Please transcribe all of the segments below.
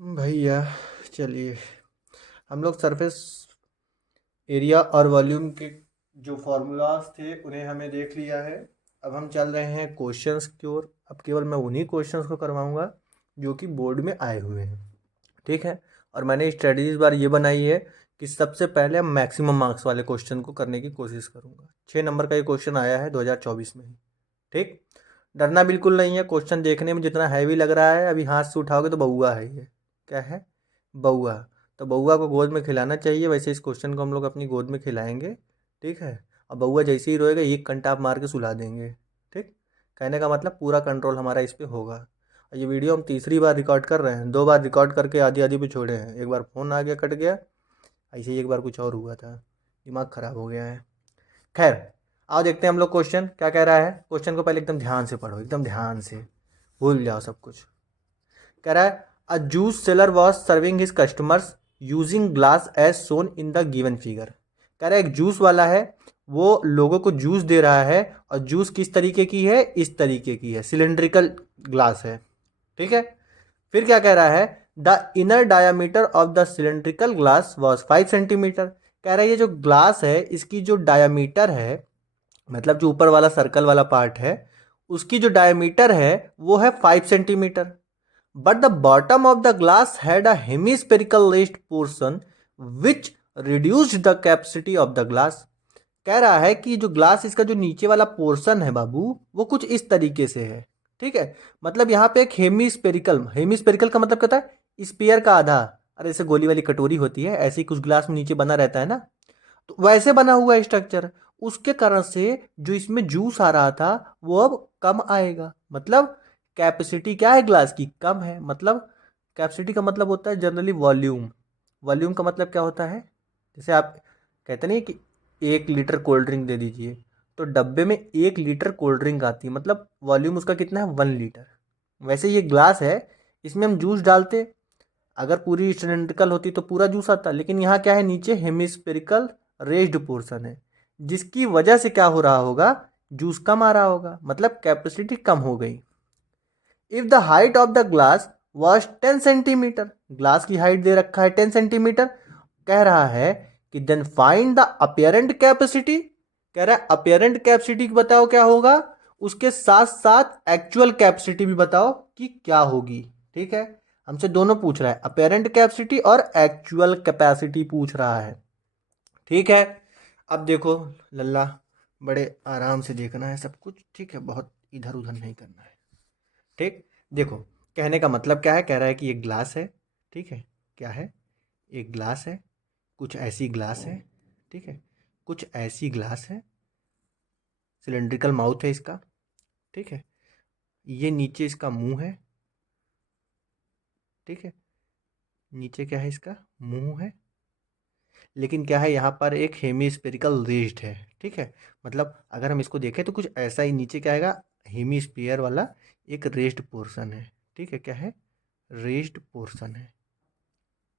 भैया चलिए, हम लोग सरफेस एरिया और वॉल्यूम के जो फार्मूलाज थे उन्हें हमें देख लिया है। अब हम चल रहे हैं क्वेश्चंस की ओर। अब केवल मैं उन्हीं क्वेश्चंस को करवाऊंगा जो कि बोर्ड में आए हुए हैं, ठीक है। और मैंने स्ट्रेटजी इस बार ये बनाई है कि सबसे पहले मैक्सिमम मार्क्स वाले क्वेश्चन को करने की कोशिश करूंगा। 6 नंबर का ये क्वेश्चन आया है 2024 में ही, ठीक। डरना बिल्कुल नहीं है, क्वेश्चन देखने में जितना हैवी लग रहा है अभी हाथ से उठाओगे तो बउआ है ये। क्या है? बउआ। तो बउआ को गोद में खिलाना चाहिए, वैसे इस क्वेश्चन को हम लोग अपनी गोद में खिलाएंगे, ठीक है। और बउआ जैसे ही रोएगा एक कंटाप मार के सुला देंगे, ठीक। कहने का मतलब पूरा कंट्रोल हमारा इस पर होगा। और ये वीडियो हम तीसरी बार रिकॉर्ड कर रहे हैं, 2 बार रिकॉर्ड करके आधी आधी पे छोड़े हैं। एक बार फ़ोन आ गया कट गया, ऐसे ही एक बार कुछ और हुआ था, दिमाग ख़राब हो गया है। खैर, आओ देखते हैं हम लोग क्वेश्चन क्या कह रहा है। क्वेश्चन को पहले एकदम ध्यान से पढ़ो, एकदम ध्यान से, भूल जाओ सब कुछ। कह रहा है a juice seller was serving his customers using glass as shown in the given figure. कह रहा है एक जूस वाला है, वो लोगों को जूस दे रहा है, और जूस किस तरीके की है? इस तरीके की है, सिलेंड्रिकल ग्लास है, ठीक है। फिर क्या कह रहा है? The inner diameter of the cylindrical glass was 5 centimetre. कह रहा है ये जो ग्लास है इसकी जो डायामीटर है, मतलब जो ऊपर वाला सर्कल वाला पार्ट है, उसकी जो डायमीटर है वो है 5 centimetre. But the bottom of the glass had a hemispherical rest portion which reduced the capacity of the glass. कह रहा है कि जो ग्लास इसका जो नीचे वाला पोर्शन है बाबू, वो कुछ इस तरीके से है, ठीक है। मतलब यहाँ पे एक हेमिस्पेरिकल, हेमिस्पेरिकल का मतलब कहता है स्पेयर का आधा। अरे जैसे गोली वाली कटोरी होती है, ऐसे ही कुछ ग्लास में नीचे बना रहता है ना, तो वैसे बना हुआ स्ट्रक्चर। उसके कारण से जो इसमें जूस आ रहा था वो अब कम आएगा। मतलब कैपेसिटी क्या है ग्लास की? कम है। मतलब कैपेसिटी का मतलब होता है जनरली वॉल्यूम। वॉल्यूम का मतलब क्या होता है? जैसे आप कहते नहीं कि 1 लीटर कोल्ड ड्रिंक दे दीजिए, तो डब्बे में 1 लीटर कोल्ड ड्रिंक आती है, मतलब वॉल्यूम उसका कितना है? 1 लीटर। वैसे ये ग्लास है, इसमें हम जूस डालते, अगर पूरी सिलेंड्रिकल होती तो पूरा जूस आता, लेकिन यहाँ क्या है? नीचे हेमिस्पेरिकल रेज्ड पोर्शन है, जिसकी वजह से क्या हो रहा होगा? जूस कम आ रहा होगा, मतलब कैपेसिटी कम हो गई। If the height of the glass was 10 centimetre, glass की हाइट दे रखा है 10 सेंटीमीटर, कह रहा है कि then find the apparent capacity. कह रहा है अपियरेंट कैपेसिटी बताओ क्या होगा, उसके साथ साथ एक्चुअल कैपेसिटी भी बताओ कि क्या होगी, ठीक है। हमसे दोनों पूछ रहा है, अपेरेंट कैपेसिटी और एक्चुअल कैपेसिटी पूछ रहा है, ठीक है। अब देखो लल्ला, बड़े आराम से देखना है सब कुछ, ठीक है, बहुत इधर उधर नहीं करना है, ठीक। देखो, कहने का मतलब क्या है? कह रहा है कि एक ग्लास है, ठीक है। क्या है? एक ग्लास है, कुछ ऐसी ग्लास है, ठीक है, कुछ ऐसी ग्लास है, सिलेंड्रिकल माउथ है इसका, ठीक है। ये नीचे इसका मुंह है, ठीक है, नीचे क्या है? इसका मुंह है। लेकिन क्या है, यहाँ पर एक हेमिस्फेरिकल रेस्ट है, ठीक है। मतलब अगर हम इसको देखें तो कुछ ऐसा ही, नीचे क्या आएगा? हेमिस्फीयर वाला एक रेस्ट पोर्शन है, ठीक है। क्या है? रेस्ट पोर्शन है,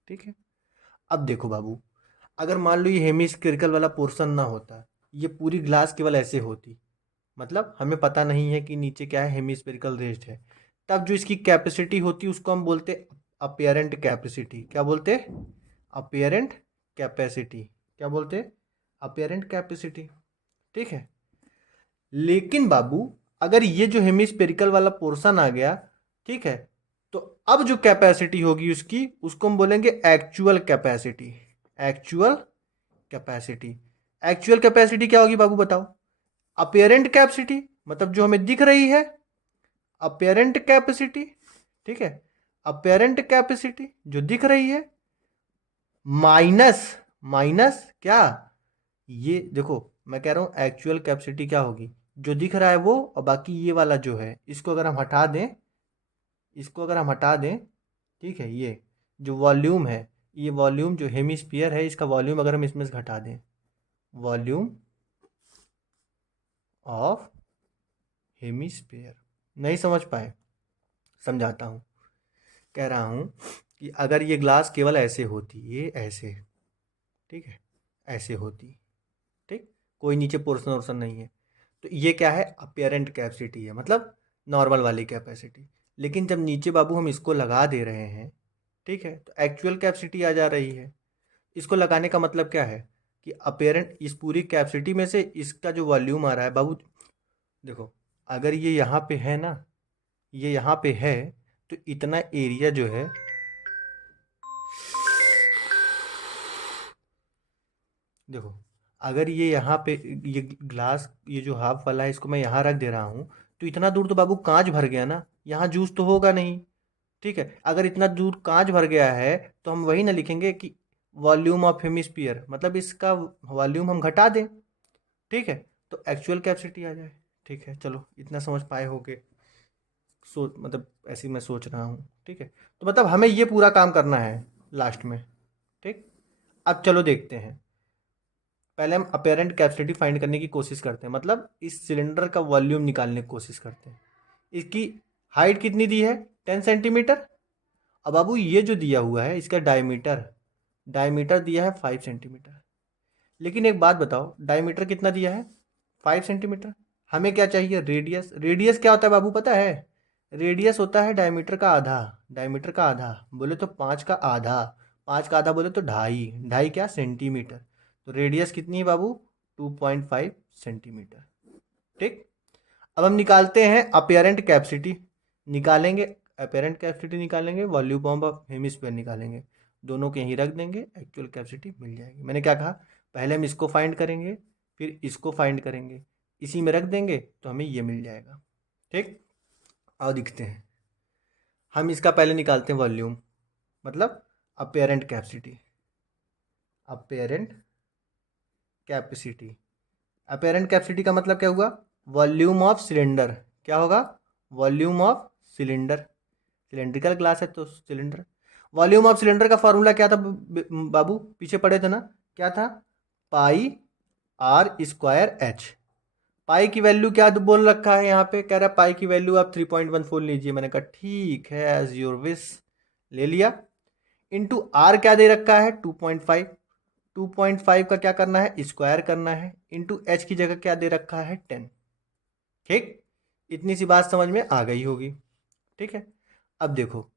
ठीक है। अब देखो बाबू, अगर मान लो ये हेमिस्फेरिकल वाला पोर्शन ना होता, ये पूरी ग्लास केवल ऐसे होती, मतलब हमें पता नहीं है कि नीचे क्या है, हेमिस्फेरिकल रेस्ट है, तब जो इसकी कैपेसिटी होती उसको हम बोलते अपियरेंट कैपेसिटी। क्या बोलते? Apparent capacity. क्या बोलते? अपियरेंट कैपेसिटी, ठीक है। लेकिन बाबू, अगर ये जो हेमिस्फेरिकल वाला पोर्शन आ गया, ठीक है, तो अब जो कैपेसिटी होगी उसकी, उसको हम बोलेंगे actual capacity. Actual capacity. Actual capacity क्या होगी बाबू बताओ? अपियरेंट कैपेसिटी, मतलब जो हमें दिख रही है, अपेरेंट कैपेसिटी, ठीक है। अपेरेंट कैपेसिटी जो दिख रही है, माइनस, माइनस क्या? ये देखो, मैं कह रहा हूं एक्चुअल कैपेसिटी क्या होगी? जो दिख रहा है वो, और बाकी ये वाला जो है, इसको अगर हम हटा दें, इसको अगर हम हटा दें, ठीक है, ये जो वॉल्यूम है, ये वॉल्यूम जो हेमिस्फीयर है इसका वॉल्यूम अगर हम इसमें से घटा दें, वॉल्यूम ऑफ हेमिस्फीयर। नहीं समझ पाए? समझाता हूं। कह रहा हूं कि अगर ये ग्लास केवल ऐसे होती, ये ऐसे, ठीक है, ऐसे होती, ठीक, कोई नीचे पोर्शन वोर्सन नहीं है, तो ये क्या है? अपेरेंट कैपेसिटी है, मतलब नॉर्मल वाली कैपेसिटी। लेकिन जब नीचे बाबू हम इसको लगा दे रहे हैं, ठीक है, तो एक्चुअल कैपेसिटी आ जा रही है। इसको लगाने का मतलब क्या है कि अपेरेंट इस पूरी कैपेसिटी में से इसका जो वॉल्यूम आ रहा है बाबू, देखो अगर ये यहाँ पे है ना, ये यहाँ पे है, तो इतना एरिया जो है, देखो अगर ये यहाँ पे, ये ग्लास, ये जो हाफ वाला है इसको मैं यहाँ रख दे रहा हूँ, तो इतना दूर तो बाबू कांच भर गया ना, यहाँ जूस तो होगा नहीं। ठीक है, अगर इतना दूर कांच भर गया है तो हम वही ना लिखेंगे कि वॉल्यूम ऑफ हेमिस्फीयर, मतलब इसका वॉल्यूम हम घटा दें। ठीक है, तो एक्चुअल कैपेसिटी आ जाए। ठीक है, चलो इतना समझ पाए होगे, सोच मतलब ऐसे ही मैं सोच रहा हूँ। ठीक है, तो मतलब हमें ये पूरा काम करना है लास्ट में। ठीक, अब चलो देखते हैं। पहले हम अपेरेंट कैपेसिटी फाइंड करने की कोशिश करते हैं, मतलब इस सिलेंडर का वॉल्यूम निकालने की कोशिश करते हैं। इसकी हाइट कितनी दी है, 10 सेंटीमीटर। अब बाबू ये जो दिया हुआ है इसका डायमीटर, डायमीटर दिया है 5 सेंटीमीटर। लेकिन एक बात बताओ, डायमीटर कितना दिया है, 5 सेंटीमीटर। हमें क्या चाहिए, रेडियस। रेडियस क्या होता है बाबू पता है, रेडियस होता है डायमीटर का आधा। डायमीटर का आधा बोले तो 5 का आधा, 5 का आधा बोले तो ढाई, ढाई क्या, सेंटीमीटर। तो रेडियस कितनी है बाबू, 2.5 सेंटीमीटर। ठीक, अब हम निकालते हैं अपेरेंट कैपेसिटी। निकालेंगे अपेरेंट कैपेसिटी, निकालेंगे वॉल्यूम ऑफ हेमिस्फीयर निकालेंगे, दोनों के यहीं रख देंगे, एक्चुअल कैपेसिटी मिल जाएगी। मैंने क्या कहा, पहले हम इसको फाइंड करेंगे, फिर इसको फाइंड करेंगे, इसी में रख देंगे तो हमें ये मिल जाएगा। ठीक, आओ दिखते हैं। हम इसका पहले निकालते हैं वॉल्यूम, मतलब apparent capacity. Apparent capacity, apparent capacity का मतलब क्या हुआ, वॉल्यूम ऑफ सिलेंडर। क्या होगा, volume of cylinder, cylindrical glass है तो सिलेंडर। वॉल्यूम ऑफ सिलेंडर का फॉर्मूला क्या था बाबू, पीछे पढ़े थे ना, क्या था, पाई आर स्क्वायर एच। पाई की वैल्यू क्या बोल रखा है यहाँ पे, कह रहा है पाई की वैल्यू आप 3.14 लीजिए। मैंने कहा ठीक है, एज योर विश, ले लिया। इंटू आर क्या दे रखा है, 2.5। 2.5 का क्या करना है, स्क्वायर करना है। इंटू एच की जगह क्या दे रखा है, 10। ठीक, इतनी सी बात समझ में आ गई होगी। ठीक है, अब देखो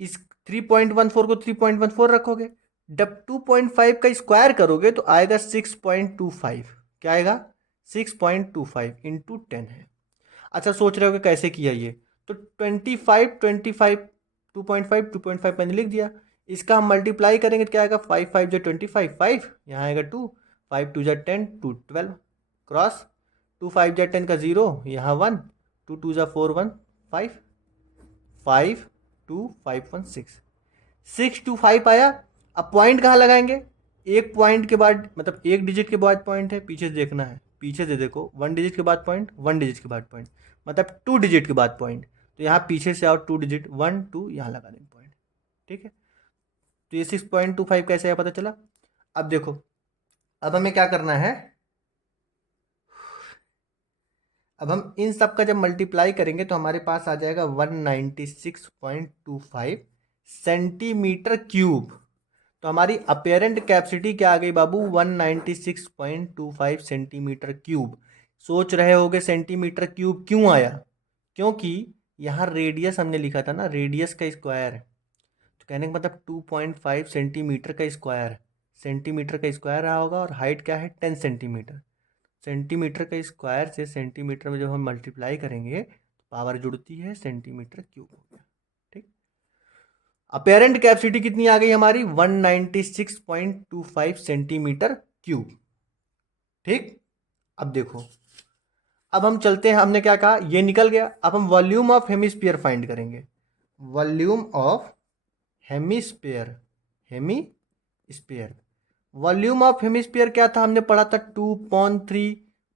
इस 3.14 को 3.14 रखोगे, जब 2.5 का स्क्वायर करोगे तो आएगा 6.25। क्या आएगा, 6.25 इंटू 10 है। अच्छा सोच रहे हो कि कैसे किया ये, तो 25 2.5 2.5 मैंने लिख दिया। इसका हम मल्टीप्लाई करेंगे तो क्या आएगा, 5 5 जो 25, 5 यहाँ आएगा 2, 5 2 जा 10, 2 12 क्रॉस, 2 5 जा 10 का 0, यहाँ 1, 2 2 जा 4 1 5, 5 2 5 1 6, 6 2 5 आया। अब पॉइंट कहाँ लगाएंगे, एक पॉइंट के बाद, मतलब एक डिजिट के बाद पॉइंट है, पीछे से देखना है, पीछे से देखो, 1 डिजिट के बाद पॉइंट, 1 डिजिट के बाद पॉइंट, मतलब 2 डिजिट के बाद पॉइंट। तो यहाँ पीछे से आओ, 2 डिजिट, 1 2 यहाँ लगा देंगे पॉइंट। ठीक है, तो ये 6.25 कैसे है पता चला। अब देखो, अब हमें क्या करना है, अब हम इन सब का जब मल्टीप्लाई करेंगे तो हमारे पास आ जाएगा 196.25 सेंटीमीटर क्यूब। तो हमारी अपेरेंट कैपेसिटी क्या आ गई बाबू, 196.25 सेंटीमीटर क्यूब। सोच रहे होगे सेंटीमीटर क्यूब क्यों आया, क्योंकि यहाँ रेडियस हमने लिखा था ना, रेडियस का स्क्वायर। तो कहने का मतलब 2.5 सेंटीमीटर का स्क्वायर, सेंटीमीटर का स्क्वायर रहा होगा, और हाइट क्या है, 10 सेंटीमीटर। सेंटीमीटर का स्क्वायर से सेंटीमीटर में जब हम मल्टीप्लाई करेंगे तो पावर जुड़ती है, सेंटीमीटर क्यूब हो गया। ठीक, अपेरेंट कैपेसिटी कितनी आ गई हमारी, 196.25 सेंटीमीटर क्यूब। ठीक, अब देखो, अब हम चलते हैं, हमने क्या कहा, ये निकल गया। अब हम वॉल्यूम ऑफ हेमिस्फीयर फाइंड करेंगे। Volume of hemisphere, hemisphere, volume of hemisphere क्या था, हमने पढ़ा था 2/3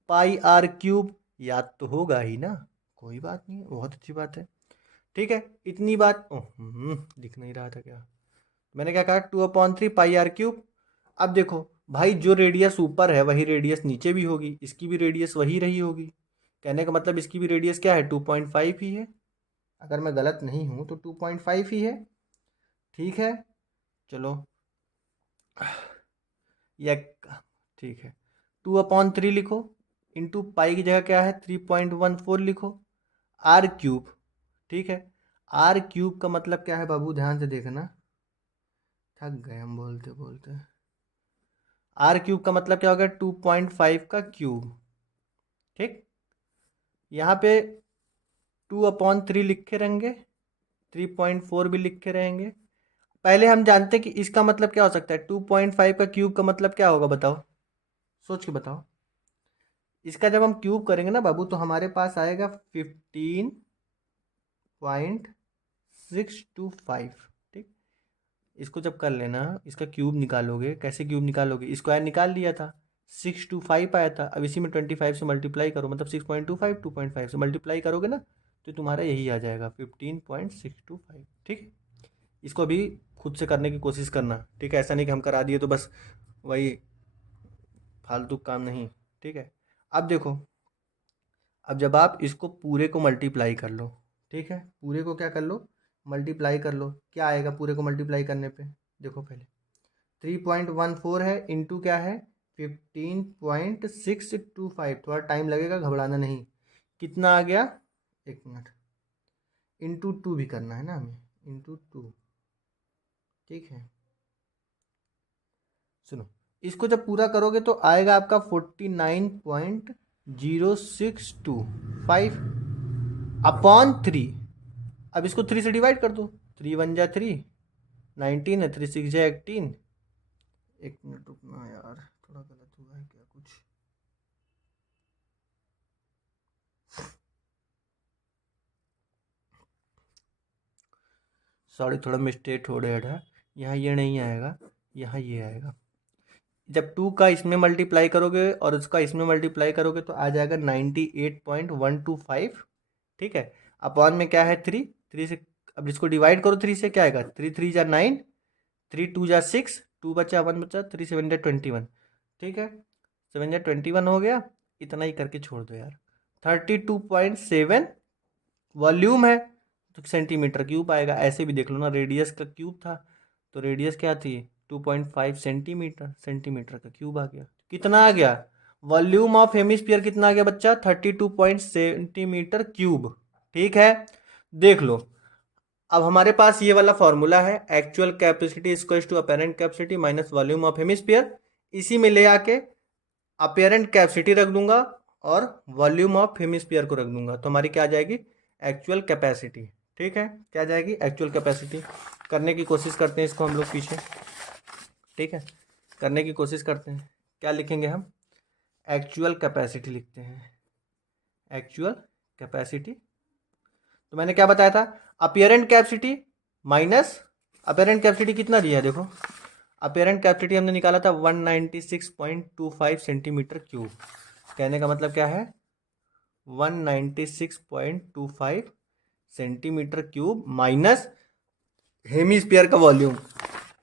पाई आर क्यूब। याद तो होगा ही ना, कोई बात नहीं, बहुत अच्छी बात है। ठीक है, इतनी बात, दिख नहीं रहा था क्या, मैंने क्या कहा, 2/3 पाई आर क्यूब। अब देखो भाई, जो रेडियस ऊपर है वही रेडियस नीचे भी होगी, इसकी भी रेडियस वही रही होगी। कहने का मतलब इसकी भी रेडियस क्या है, 2.5 ही है, अगर मैं गलत नहीं हूँ तो 2.5 ही है। ठीक है, चलो या, ठीक है, 2/3 लिखो, इंटू पाई की जगह क्या है, 3.14 लिखो, आर क्यूब। ठीक है, आर क्यूब का मतलब क्या है बाबू, ध्यान से देखना, थक गए हम बोलते बोलते। आर क्यूब का मतलब क्या हो गया, 2.5 का क्यूब। ठीक, यहाँ पे 2/3 लिखे रहेंगे, 3.4 भी लिखे रहेंगे। पहले हम जानते हैं कि इसका मतलब क्या हो सकता है, 2.5 का क्यूब का मतलब क्या होगा, बताओ, सोच के बताओ। इसका जब हम क्यूब करेंगे ना बाबू, तो हमारे पास आएगा 15.625। ठीक, इसको जब कर लेना, इसका क्यूब निकालोगे, कैसे क्यूब निकालोगे, स्क्वायर निकाल लिया था, 625 आया था। अब इसी में 25 से मल्टीप्लाई करो, मतलब 6.25, 2.5 से मल्टीप्लाई करोगे ना, तो तुम्हारा यही आ जाएगा 15.625। ठीक, इसको अभी खुद से करने की कोशिश करना। ठीक है, ऐसा नहीं कि हम करा दिए तो बस वही फालतू काम नहीं। ठीक है, अब देखो, अब जब आप इसको पूरे को मल्टीप्लाई कर लो, ठीक है, पूरे को क्या कर लो, मल्टीप्लाई कर लो, क्या आएगा पूरे को मल्टीप्लाई करने पे, देखो पहले 3.14 है, इंटू क्या है 15.625, थोड़ा टाइम लगेगा, घबराना नहीं। कितना आ गया, एक मिनट, इंटू 2 भी करना है ना हमें, इंटू 2। ठीक है, सुनो, इसको जब पूरा करोगे तो आएगा आपका 49.0625 अपॉन 3। अब इसको 3 से डिवाइड कर दो, 3 × 1 = 3, 19 है, 3 × 6 = 18। एक मिनट रुकना यार, थोड़ा गलत हुआ है क्या कुछ। सॉरी, थोड़ा मिस्टेक हो रहा था, यहाँ ये नहीं आएगा, यहाँ ये आएगा। जब 2 का इसमें मल्टीप्लाई करोगे और उसका इसमें मल्टीप्लाई करोगे तो आ जाएगा 98.125। ठीक है, अपॉन में क्या है 3, 3 से, अब इसको डिवाइड करो 3 से, क्या आएगा, 3 3 × 9, 3 2 × 6, 2 बचा, 1 बचा, 3 7 × 21। ठीक है, 7 × 21 हो गया, इतना ही करके छोड़ दो यार। 32.7 वॉल्यूम है, तो सेंटीमीटर क्यूब आएगा। ऐसे भी देख लो ना, रेडियस का क्यूब था तो रेडियस क्या थी, 2.5 सेंटीमीटर, सेंटीमीटर का क्यूब आ गया। कितना आ गया, वॉल्यूम ऑफ हेमिस्फीयर कितना आ गया बच्चा, 32 सेंटीमीटर क्यूब। ठीक है, देख लो, अब हमारे पास ये वाला फॉर्मूला है, actual capacity equals to apparent capacity minus volume of hemisphere. इसी में ले आके अपेरेंट कैपेसिटी रख दूंगा और वॉल्यूम ऑफ हेमिस्फीयर को रख दूंगा, तो हमारी क्या आ जाएगी, एक्चुअल कैपेसिटी। ठीक है, क्या जाएगी, एक्चुअल कैपेसिटी। करने की कोशिश करते हैं इसको हम लोग पीछे। ठीक है, करने की कोशिश करते हैं, क्या लिखेंगे हम, एक्चुअल कैपेसिटी लिखते हैं, एक्चुअल कैपेसिटी। तो मैंने क्या बताया था, apparent capacity minus, apparent capacity कितना दिया है देखो, अपेरेंट कैपेसिटी हमने निकाला था 196.25 सेंटीमीटर क्यूब। कहने का मतलब क्या है, 196.25 सेंटीमीटर क्यूब माइनस हेमिस्फीयर का वॉल्यूम।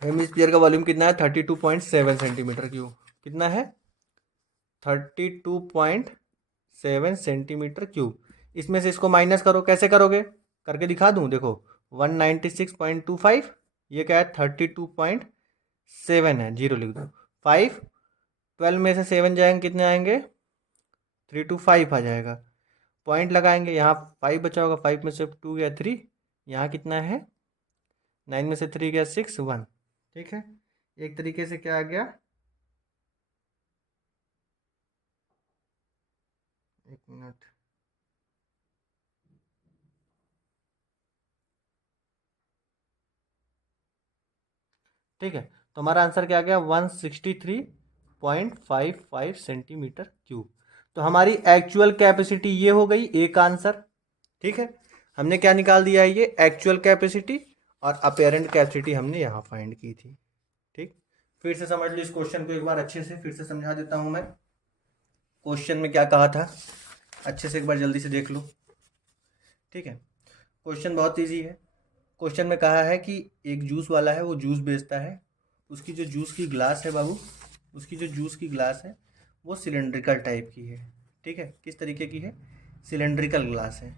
हेमिस्फीयर का वॉल्यूम कितना है, 32.7 सेंटीमीटर क्यूब। कितना है, 32.7 सेंटीमीटर क्यूब। इसमें से इसको माइनस करो, कैसे करोगे, करके दिखा दूं, देखो 196.25, ये क्या है 32.7 है, 0 लिख दो, 5, 12 में से 7 जाएंगे, कितने आएंगे, 325 आ जाएगा। पॉइंट लगाएंगे, यहाँ 5 बचा होगा, 5 में से 2 गया 3, यहाँ कितना है 9 में से 3 गया 6, 1। ठीक है, एक तरीके से क्या आ गया, एक मिनट, ठीक है, तो हमारा आंसर क्या आ गया, 163.55 सेंटीमीटर क्यूब। तो हमारी एक्चुअल कैपेसिटी ये हो गई एक आंसर। ठीक है, हमने क्या निकाल दिया है, ये एक्चुअल कैपेसिटी, और अपेरेंट कैपेसिटी हमने यहाँ फाइंड की थी। ठीक, फिर से समझ लो इस क्वेश्चन को एक बार अच्छे से, फिर से समझा देता हूँ मैं, क्वेश्चन में क्या कहा था, अच्छे से एक बार जल्दी से देख लो। ठीक है, क्वेश्चन बहुत ईजी है। क्वेश्चन में कहा है कि एक जूस वाला है, वो जूस बेचता है, उसकी जो जूस की ग्लास है बाबू, उसकी जो जूस की ग्लास है वो सिलेंड्रिकल टाइप की है। ठीक है, किस तरीके की है, सिलेंड्रिकल ग्लास है।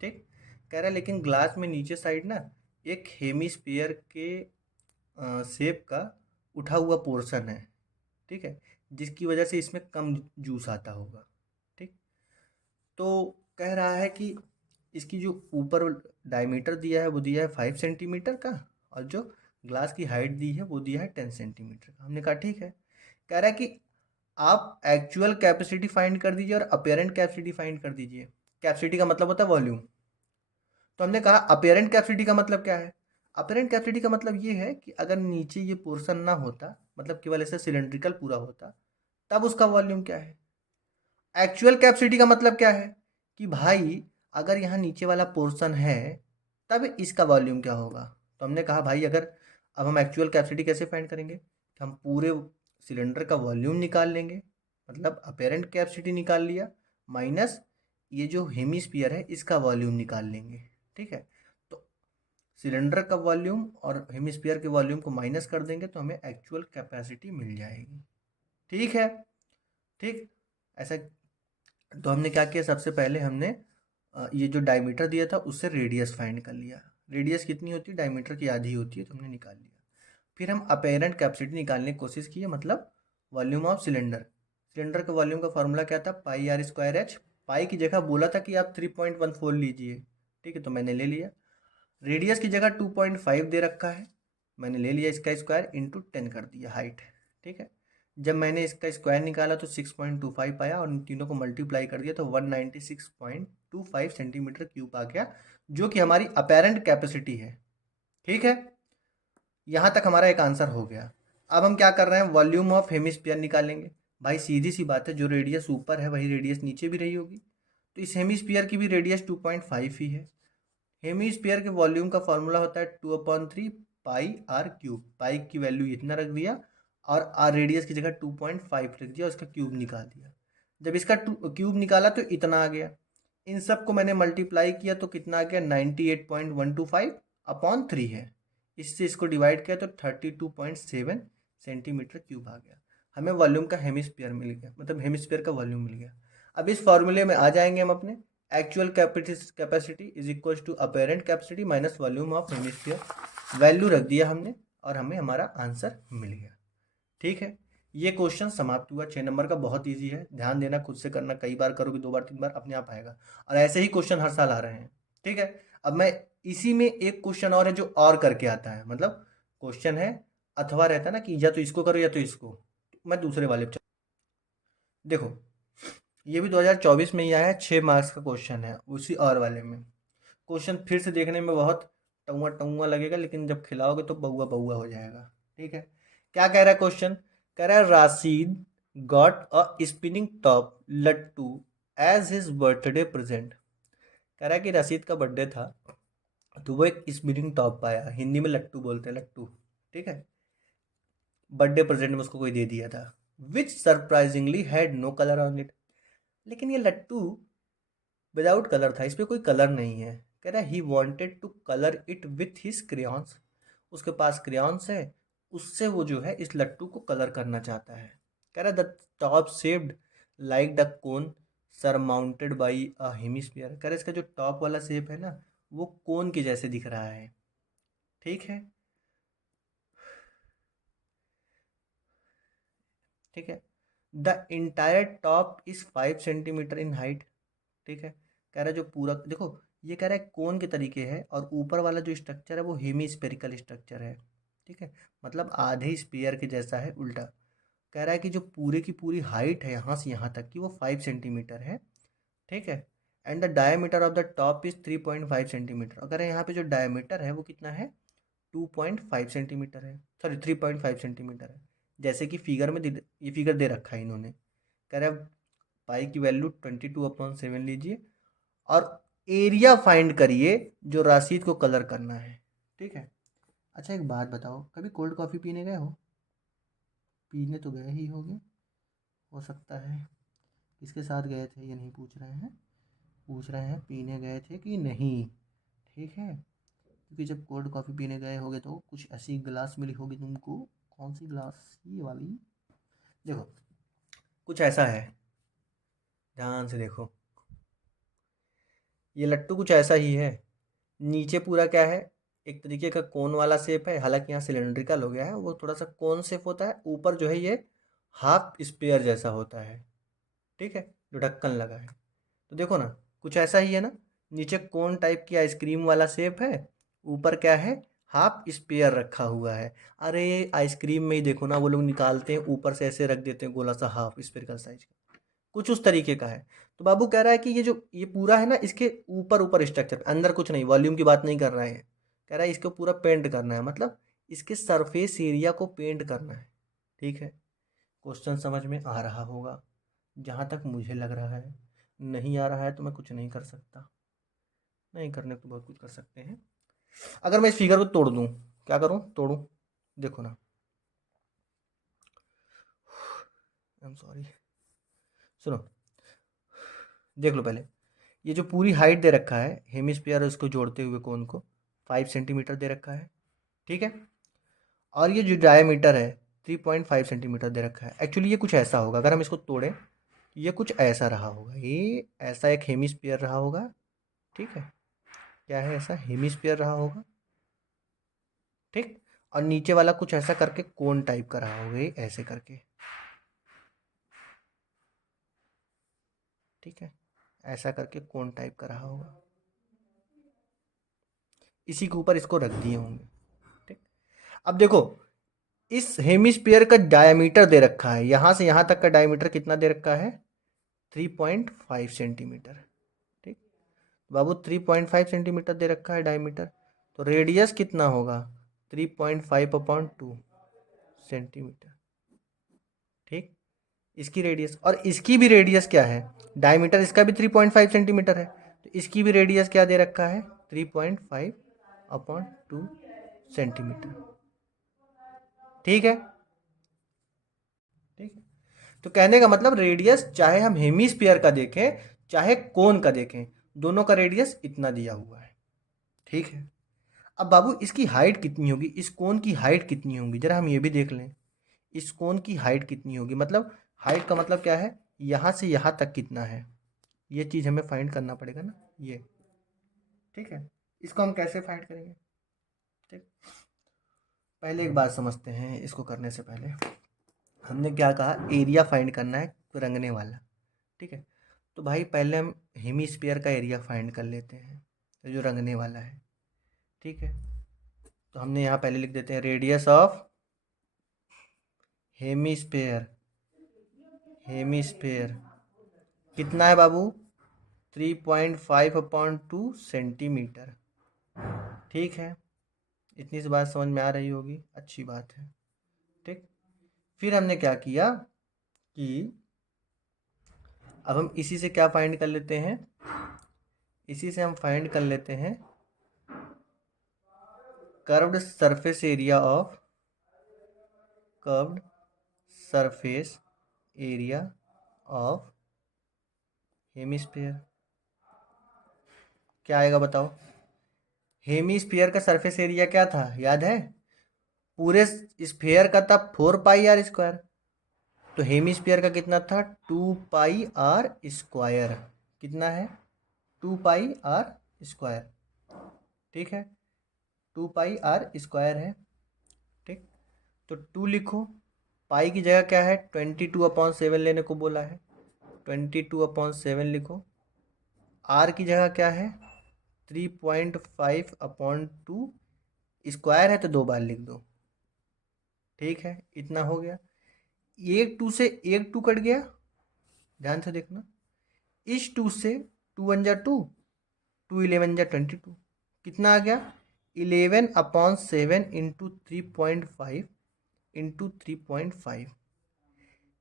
ठीक, कह रहा है लेकिन ग्लास में नीचे साइड ना एक हेमिस्फीयर के शेप का उठा हुआ पोर्शन है। ठीक है, जिसकी वजह से इसमें कम जूस आता होगा। ठीक, तो कह रहा है कि इसकी जो ऊपर डायमीटर दिया है वो दिया है 5 सेंटीमीटर का, और जो ग्लास की हाइट दी है वो दिया है 10 सेंटीमीटर का। हमने कहा ठीक है। कह रहा है कि आप एक्चुअल कैपेसिटी फाइंड कर दीजिए और अपेरेंट कैपेसिटी फाइंड कर दीजिए। कैपेसिटी का मतलब होता है वॉल्यूम। तो हमने कहा अपेरेंट कैपेसिटी का मतलब क्या है? अपेरेंट कैपेसिटी का मतलब ये है कि अगर नीचे ये पोर्शन ना होता, मतलब केवल ऐसे सिलेंड्रिकल पूरा होता, तब उसका वॉल्यूम क्या है। एक्चुअल कैपेसिटी का मतलब क्या है कि भाई अगर यहाँ नीचे वाला पोर्शन है तब इसका वॉल्यूम क्या होगा। तो हमने कहा भाई अगर अब हम एक्चुअल कैपेसिटी कैसे फाइंड करेंगे, कि हम पूरे सिलेंडर का वॉल्यूम निकाल लेंगे, मतलब अपेरेंट कैपेसिटी निकाल लिया, माइनस ये जो हेमिस्फीयर है इसका वॉल्यूम निकाल लेंगे। ठीक है, तो सिलेंडर का वॉल्यूम और हेमिस्फीयर के वॉल्यूम को माइनस कर देंगे तो हमें एक्चुअल कैपेसिटी मिल जाएगी। ठीक है, ठीक ऐसा। तो हमने क्या किया, सबसे पहले हमने ये जो डायमीटर दिया था उससे रेडियस फाइंड कर लिया। रेडियस कितनी होती है, डायमीटर की आधी होती है, तो हमने निकाल लिया। फिर हम अपेरेंट कैपेसिटी निकालने की कोशिश की, मतलब वॉल्यूम ऑफ सिलेंडर। सिलेंडर के वॉल्यूम का फॉर्मूला क्या था, पाई आर स्क्वायर एच। पाई की जगह बोला था कि आप 3.14 लीजिए, ठीक है, तो मैंने ले लिया। रेडियस की जगह 2.5 दे रखा है, मैंने ले लिया, इसका स्क्वायर इंटू 10 कर दिया हाइट। ठीक है, जब मैंने इसका स्क्वायर निकाला तो 6.25 आया और इन तीनों को मल्टीप्लाई कर दिया तो 196.25 सेंटीमीटर क्यूब आ गया, जो कि हमारी अपेरेंट कैपेसिटी है। ठीक है, यहाँ तक हमारा एक आंसर हो गया। अब हम क्या कर रहे हैं, वॉल्यूम ऑफ हेमिस्फीयर निकालेंगे। भाई सीधी सी बात है, जो रेडियस ऊपर है वही रेडियस नीचे भी रही होगी, तो इस हेमिस्फीयर की भी रेडियस 2.5 ही है। हेमिस्फीयर के वॉल्यूम का फॉर्मूला होता है 2/3 पाई आर क्यूब। पाई की वैल्यू इतना रख दिया और आर रेडियस की जगह 2.5 रख दिया, उसका क्यूब निकाल दिया। जब इसका क्यूब निकाला तो इतना आ गया। इन सब को मैंने मल्टीप्लाई किया तो कितना आ गया, 98.125/3 है। इससे इसको डिवाइड किया तो 32.7 सेंटीमीटर क्यूब आ गया। हमें वॉल्यूम का हेमिस्फीयर मिल गया, मतलब हेमिस्फीयर का वॉल्यूम मिल गया। अब इस फॉर्मूले में आ जाएंगे हम अपने, actual capacity is equal to apparent capacity minus volume of hemisphere. Value रख दिया हमने और हमें हमारा आंसर मिल गया। ठीक है, ये क्वेश्चन समाप्त हुआ। 6 नंबर का बहुत इजी है, ध्यान देना, खुद से करना, कई बार करोगे, 2 बार 3 बार अपने आप आएगा। और ऐसे ही क्वेश्चन हर साल आ रहे हैं। ठीक है, अब मैं इसी में एक क्वेश्चन और है जो और करके आता है, मतलब क्वेश्चन है अथवा रहता है ना कि या तो इसको करो या तो इसको, मैं दूसरे वाले पे देखो, ये भी 2024 में ही आया है, 6 मार्क्स का क्वेश्चन है उसी और वाले में। क्वेश्चन फिर से देखने में बहुत टुआ टुआ लगेगा, लेकिन जब खिलाओगे तो बउआ बउआ हो जाएगा। ठीक है, क्या कह रहा है क्वेश्चन, कह रहा है Rashid got a spinning top लट्टू एज हिज बर्थडे प्रेजेंट। कह रहा है कि रशीद का बर्थडे था तो वो एक स्पिनिंग टॉप पाया, हिंदी में लट्टू बोलते हैं, लट्टू। ठीक है, बर्थडे प्रेजेंट में उसको कोई दे दिया था, which surprisingly had no colour on it. लेकिन ये लट्टू विदाउट कलर था, इस पर कोई कलर नहीं है। कह रहा है he wanted to colour it with his crayons. उसके पास क्रेयॉन्स है, उससे वो जो है इस लट्टू को कलर करना चाहता है। कह रहा है the top shaped like the cone surmounted by a hemisphere. कह रहा है इसका जो टॉप वाला शेप है ना वो कोन के जैसे दिख रहा है। ठीक है, ठीक है, the entire top is 5 centimetre in height. ठीक है, कह रहा है जो पूरा, देखो ये कह रहा है कोन के तरीके है और ऊपर वाला जो स्ट्रक्चर है वो हेमी स्ट्रक्चर है। ठीक है, मतलब आधे स्पेयर के जैसा है, उल्टा। कह रहा है कि जो पूरे की पूरी हाइट है यहाँ से यहाँ तक की वो 5 सेंटीमीटर है। ठीक है, and the diameter of the top is 3.5 centimetre. अगर यहाँ पे जो डायमीटर है वो कितना है, 2.5 सेंटीमीटर है, सॉरी 3.5 सेंटीमीटर है, जैसे कि फिगर में ये फिगर दे रखा है इन्होंने। कह रहा है पाई की वैल्यू 22/7 लीजिए और एरिया फाइंड करिए जो राशिद को कलर करना है। ठीक है, अच्छा एक बात बताओ, कभी कोल्ड कॉफ़ी पीने गए हो? पीने तो गए ही होगे, हो सकता है। किसके साथ गए थे ये नहीं पूछ रहे हैं, पूछ रहे हैं पीने गए थे कि नहीं। ठीक है, क्योंकि जब कोल्ड कॉफ़ी पीने गए होगे तो कुछ ऐसी गिलास मिली होगी तुमको। कौन सी गिलास, ये वाली। देखो कुछ ऐसा है, ध्यान से देखो, ये लट्टू कुछ ऐसा ही है। नीचे पूरा क्या है, एक तरीके का कोन वाला शेप है, हालांकि यहाँ सिलेंड्रिकल हो गया है, वो थोड़ा सा कोन शेप होता है। ऊपर जो है ये हाफ स्पेयर जैसा होता है। ठीक है, जो ढक्कन लगा है, तो देखो ना कुछ ऐसा ही है ना। नीचे कोन टाइप की आइसक्रीम वाला शेप है, ऊपर क्या है, हाफ स्पेयर रखा हुआ है। अरे आइसक्रीम में ही देखो ना, वो लोग निकालते हैं ऊपर से ऐसे रख देते हैं गोला सा हाफ स्पेरिकल साइज का, कुछ उस तरीके का है। तो बाबू कह रहा है कि ये जो ये पूरा है ना, इसके ऊपर ऊपर स्ट्रक्चर, अंदर कुछ नहीं, वॉल्यूम की बात नहीं कर रहा है, कह रहा है इसको पूरा पेंट करना है, मतलब इसके सरफेस एरिया को पेंट करना है। ठीक है, क्वेश्चन समझ में आ रहा होगा जहाँ तक मुझे लग रहा है। नहीं आ रहा है तो मैं कुछ नहीं कर सकता, नहीं करने को बहुत कुछ कर सकते हैं। अगर मैं इस फिगर को तोड़ दूं, क्या करूं, तोड़ूं, देखो ना, आई एम सॉरी, सुनो, देख लो पहले, ये जो पूरी हाइट दे रखा है हेमिस्फीयर उसको जोड़ते हुए कोन को 5 सेंटीमीटर दे रखा है। ठीक है, और ये जो डायमीटर है 3.5 सेंटीमीटर दे रखा है। एक्चुअली ये कुछ ऐसा होगा, अगर हम इसको तोड़ें, ये कुछ ऐसा रहा होगा, ये ऐसा एक हेमिस्फीयर रहा होगा। ठीक है, क्या है, ऐसा हेमिस्फीयर रहा होगा। ठीक, और नीचे वाला कुछ ऐसा करके कोन टाइप का रहा होगा, ये ऐसे करके। ठीक है, ऐसा करके कोन टाइप का रहा होगा, इसी के ऊपर इसको रख दिए होंगे। ठीक, अब देखो, इस हेमिस्फीयर का डायमीटर दे रखा है, यहाँ से यहाँ तक का डायमीटर कितना दे रखा है, 3.5 सेंटीमीटर। ठीक, बाबू 3.5 सेंटीमीटर दे रखा है डायमीटर, तो रेडियस कितना होगा, 3.5/2 सेंटीमीटर। ठीक, इसकी रेडियस, और इसकी भी रेडियस क्या है, डायमीटर इसका भी 3.5 सेंटीमीटर है, तो इसकी भी रेडियस क्या दे रखा है, 3.5/2 सेंटीमीटर। ठीक है, ठीक है, तो कहने का मतलब रेडियस चाहे हम हेमिस्फीयर का देखें चाहे कोन का देखें, दोनों का रेडियस इतना दिया हुआ है। ठीक है, अब बाबू इसकी हाइट कितनी होगी, इस कोन की हाइट कितनी होगी, जरा हम ये भी देख लें, इस कोन की हाइट कितनी होगी, मतलब हाइट का मतलब क्या है, यहाँ से यहाँ तक कितना है, ये चीज़ हमें फाइंड करना पड़ेगा ना, ये। ठीक है, इसको हम कैसे फाइंड करेंगे। ठीक, पहले एक बात समझते हैं, इसको करने से पहले हमने क्या कहा, एरिया फाइंड करना है रंगने वाला। ठीक है, तो भाई पहले हम हेमिस्फीयर का एरिया फाइंड कर लेते हैं, तो जो रंगने वाला है। ठीक है, तो हमने यहाँ पहले लिख देते हैं रेडियस ऑफ हेमिस्फीयर, हेमिस्फीयर कितना है बाबू, 3.5/2 सेंटीमीटर। ठीक है, इतनी सी बात समझ में आ रही होगी, अच्छी बात है। ठीक, फिर हमने क्या किया कि अब हम इसी से क्या फाइंड कर लेते हैं, इसी से हम फाइंड कर लेते हैं curved surface area of, curved surface area of hemisphere. क्या आएगा बताओ, हेमिस्फीयर का सरफेस एरिया क्या था, याद है, पूरे स्फीयर का था 4 पाई r स्क्वायर, तो हेमिस्फीयर का कितना था, 2 पाई r स्क्वायर। कितना है, 2 पाई r स्क्वायर। ठीक है, 2 पाई r स्क्वायर है। ठीक, तो 2 लिखो, पाई की जगह क्या है, 22/7 लेने को बोला है, 22/7 लिखो। आर की जगह क्या है, 3.5/2, स्क्वायर है तो 2 बार लिख दो। ठीक है, इतना हो गया, एक 2 से एक 2 कट गया, ध्यान से देखना, इस 2 से 2 1 जा 2, 2 11 जा 22, कितना आ गया, 11/7 इंटू 3.5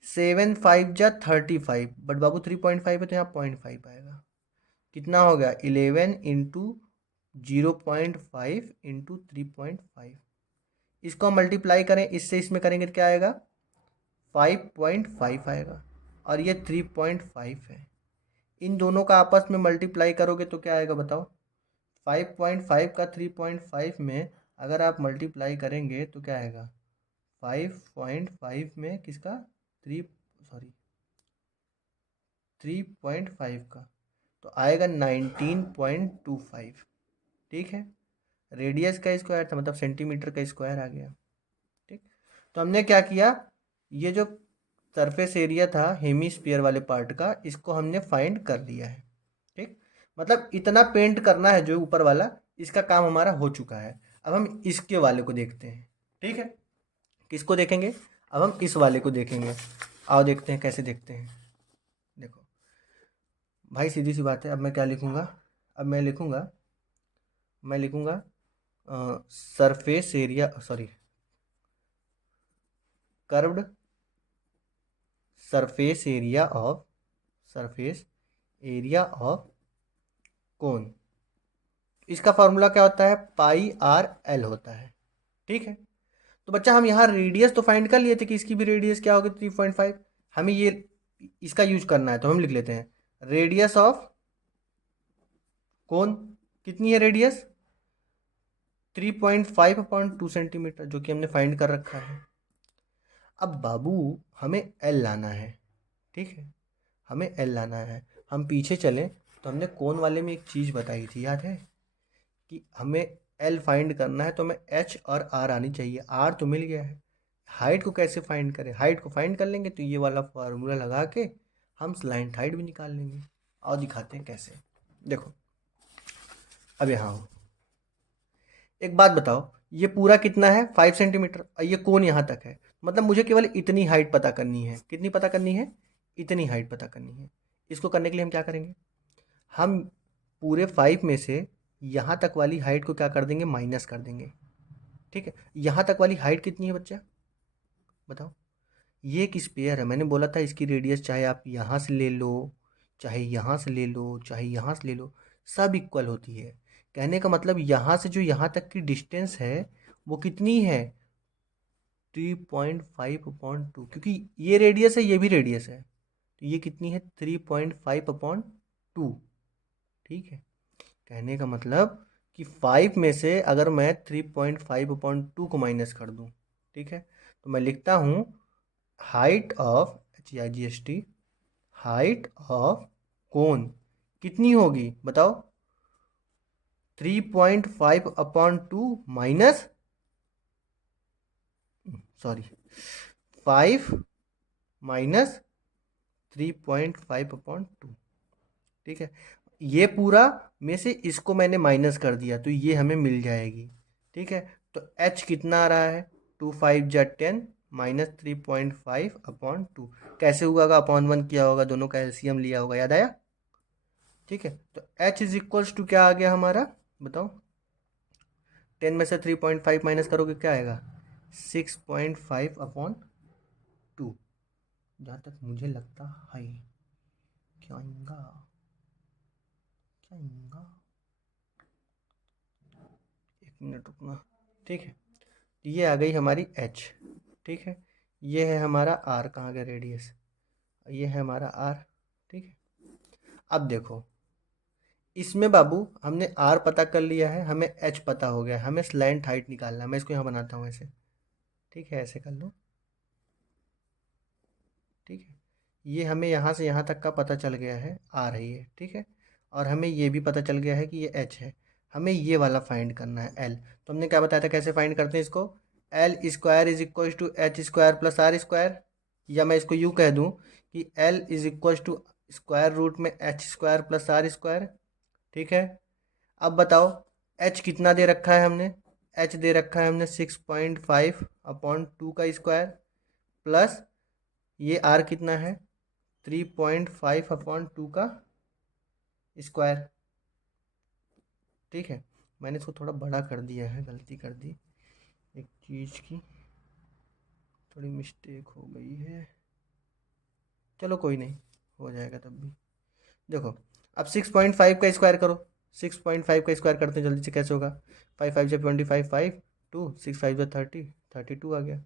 7 5 जा 35, बट बाबू 3.5 है तो यहाँ 0.5 आएगा, कितना हो गया, 11 इंटू 0.5 इंटू 3.5। इसको मल्टीप्लाई करें इससे, इसमें करेंगे तो क्या आएगा, 5.5 आएगा, और ये 3.5 है। इन दोनों का आपस में मल्टीप्लाई करोगे तो क्या आएगा बताओ, 5.5 का 3.5 में अगर आप मल्टीप्लाई करेंगे तो क्या आएगा, 5.5 में किसका, 3.5 का, तो आएगा 19.25। ठीक है, रेडियस का स्क्वायर था, मतलब सेंटीमीटर का स्क्वायर आ गया। ठीक, तो हमने क्या किया, ये जो सरफेस एरिया था हेमिस्फीयर वाले पार्ट का, इसको हमने फाइंड कर लिया है। ठीक, मतलब इतना पेंट करना है जो ऊपर वाला, इसका काम हमारा हो चुका है। अब हम इसके वाले को देखते हैं, ठीक है। किसको देखेंगे? अब हम इस वाले को देखेंगे। आओ देखते हैं कैसे देखते हैं। देखो भाई, सीधी सी बात है। अब मैं क्या लिखूँगा? अब मैं लिखूँगा surface area, sorry, curved surface area of कोन। इसका फॉर्मूला क्या होता है? पाई आर एल होता है, ठीक है। तो बच्चा हम यहाँ रेडियस तो फाइंड कर लिए थे कि इसकी भी रेडियस क्या होगी, 3.5। हमें ये इसका यूज करना है, तो हम लिख लेते हैं रेडियस ऑफ कोन। कितनी है रेडियस? 3.5/2 सेंटीमीटर, जो कि हमने फाइंड कर रखा है। अब बाबू हमें एल लाना है, ठीक है, हमें एल लाना है। हम पीछे चलें तो हमने कोन वाले में एक चीज़ बताई थी, याद है कि हमें एल फाइंड करना है तो हमें एच और आर आनी चाहिए। आर तो मिल गया है। हाइट को कैसे फाइंड करें? हाइट को फाइंड कर लेंगे तो ये वाला फार्मूला लगा के हम स्लैंट हाइट भी निकाल लेंगे। और दिखाते हैं कैसे। देखो अब यहाँ हो, एक बात बताओ, ये पूरा कितना है? 5 सेंटीमीटर, और ये कोन यहाँ तक है। मतलब मुझे केवल इतनी हाइट पता करनी है। कितनी पता करनी है? इतनी हाइट पता करनी है। इसको करने के लिए हम क्या करेंगे? हम पूरे 5 में से यहाँ तक वाली हाइट को क्या कर देंगे? माइनस कर देंगे, ठीक है। यहाँ तक वाली हाइट कितनी है बच्चा, बताओ? ये एक स्पेयर है। मैंने बोला था इसकी रेडियस चाहे आप यहाँ से ले लो, चाहे यहाँ से ले लो, चाहे यहाँ से ले लो, सब इक्वल होती है। कहने का मतलब यहाँ से जो यहाँ तक की डिस्टेंस है वो कितनी है? 3.5/2, क्योंकि ये रेडियस है, ये भी रेडियस है, तो ये कितनी है? 3.5/2, ठीक है। कहने का मतलब कि 5 में से अगर मैं 3.5/2 को माइनस कर दूं, ठीक है, तो मैं लिखता हूं height of HIGST, height of cone कितनी होगी बताओ? 3.5/2 माइनस, सॉरी, 5 माइनस 3.5/2, ठीक है। ये पूरा में से इसको मैंने माइनस कर दिया तो ये हमें मिल जाएगी, ठीक है। तो h कितना आ रहा है? 2×5 = 10 माइनस 3.5/2। कैसे हुआ होगा? अपॉन 1 किया होगा, दोनों का एलसीएम लिया होगा, याद आया? ठीक है, तो h इज इक्वल्स टू क्या आ गया हमारा, बताओ? 10 में से 3.5 माइनस करोगे क्या आएगा? 6.5/2, जहाँ तक मुझे लगता है। क्या आएगा? क्या आएगा? 1 मिनट रुकना, ठीक है। ये आ गई हमारी h, ठीक है। ये है हमारा r, कहाँ गया रेडियस? ये है हमारा r, ठीक है। अब देखो इसमें बाबू हमने r पता कर लिया है, हमें h पता हो गया है, हमें स्लैंट हाइट निकालना है। मैं इसको यहाँ बनाता हूँ ऐसे, ठीक है, ऐसे कर लो, ठीक है। ये हमें यहाँ से यहाँ तक का पता चल गया है, आ रही है, ठीक है। और हमें ये भी पता चल गया है कि ये h है। हमें ये वाला फाइंड करना है l। तो हमने क्या बताया था कैसे फाइंड करते हैं इसको? L² is equal to H²+R²। या मैं इसको यूँ कह दूँ कि L is equal to square root में H² + R², ठीक है। अब बताओ h कितना दे रखा है हमने? h दे रखा है हमने 6.5/2 का स्क्वायर, प्लस ये r कितना है? 3.5/2 का स्क्वायर, ठीक है। मैंने इसको थोड़ा बड़ा कर दिया है, गलती कर दी, एक चीज़ की थोड़ी मिस्टेक हो गई है। चलो कोई नहीं, हो जाएगा तब भी। देखो अब 6.5 का स्क्वायर करो। 6.5 का स्क्वायर करते हैं जल्दी से, कैसे होगा? 5×5 = 25, 5 2 6×5 = 30, 32 आ गया।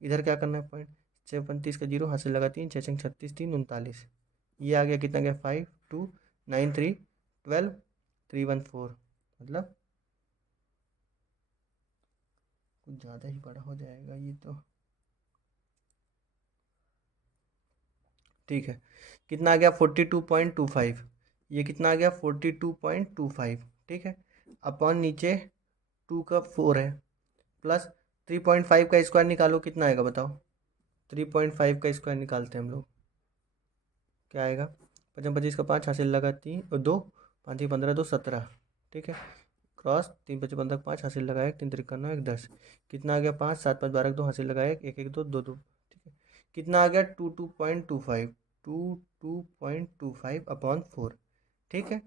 इधर क्या करना है? पॉइंट 6 35 का 0 हाथ से लगा 3, 6 36 3 39। ये आ गया, कितना गया? 5 2 9 3 12 3 1 4, मतलब कुछ ज़्यादा ही बड़ा हो जाएगा ये तो, ठीक है। कितना आ गया? 42.25। ये कितना आ गया? 42.25, ठीक है। अपॉन नीचे 2 का 4 है, प्लस 3.5 का स्क्वायर निकालो, कितना आएगा बताओ? 3.5 का स्क्वायर निकालते हैं हम लोग, क्या आएगा? 55 का 5 हासिल लगा 3 और 2, 5 15 2 17, ठीक है। क्रॉस 3 5 15 5 हासिल लगाया 1, 3 3 9 1 10, कितना आ गया 5 7 5 12 2 हासिल लगाया 1 1 2 2 2, ठीक है। कितना आ गया 22.25, 22.25 अपॉन 4, ठीक है,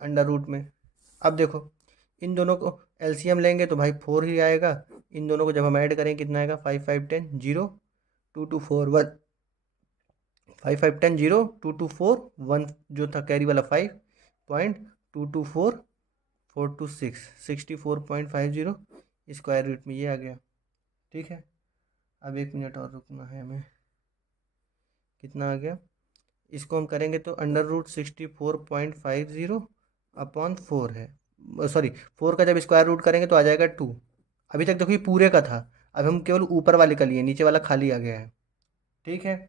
अंडर रूट में। अब देखो इन दोनों को एलसीएम लेंगे तो भाई 4 ही आएगा। इन दोनों को जब हम ऐड करेंगे कितना आएगा 5 5 10 0 2 2 4 1, 5 5 10 0 2 2 4 1 जो था कैरी वाला 5.224 4 2 6 64.50 स्क्वायर रूट में ये आ गया, ठीक है। अब 1 मिनट और रुकना है हमें, कितना आ गया, इसको हम करेंगे तो अंडर रूट 64.50 अपॉन 4 है, सॉरी 4 का जब स्क्वायर रूट करेंगे तो आ जाएगा 2। अभी तक देखो ये पूरे का था, अब हम केवल ऊपर वाले का लिए, नीचे वाला खाली आ गया है, ठीक है।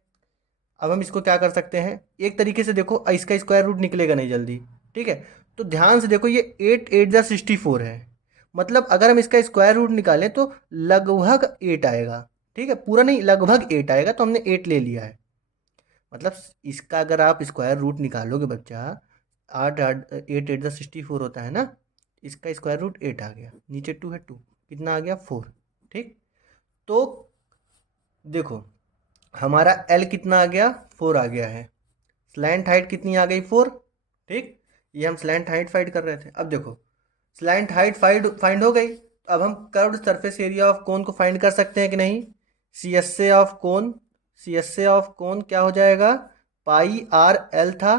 अब हम इसको क्या कर सकते हैं, एक तरीके से देखो इसका स्क्वायर रूट निकलेगा नहीं जल्दी, ठीक है। तो ध्यान से देखो ये 8 8 जा 64 है, मतलब अगर हम इसका स्क्वायर रूट निकालें तो लगभग 8 आएगा, ठीक है, पूरा नहीं लगभग 8 आएगा, तो हमने 8 ले लिया है। मतलब इसका अगर आप स्क्वायर रूट निकालोगे बच्चा, 8 8 8 8 जा 64 होता है ना, इसका स्क्वायर रूट 8 आ गया, नीचे 2 है 2, कितना आ गया 4, ठीक। तो देखो हमारा एल कितना आ गया 4 आ गया है, स्लैंट हाइट कितनी आ गई 4, ठीक। ये हम स्लैंट हाइट फाइंड कर रहे थे। अब देखो स्लैंट हाइट फाइंड हो गई, तो अब हम curved surface area of cone को फाइंड कर सकते हैं कि नहीं। C S A of cone, C S A of cone क्या हो जाएगा, पाई आर एल था,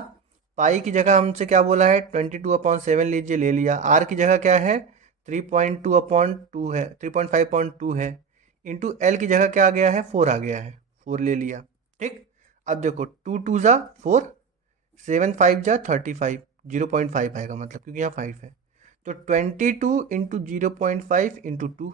पाई की जगह हमसे क्या बोला है 22/7 लीजिए, ले लिया। आर की जगह क्या है 3.2/2 है, 3.5/2 है, इंटू एल की जगह क्या आ गया है 4 आ गया है, 4 ले लिया, ठीक। अब देखो 2 2 जा 4, 7 5 जा 35, 0.5 आएगा मतलब, क्योंकि यहाँ 5 है। तो 22 इंटू 0.5 इंटू 2,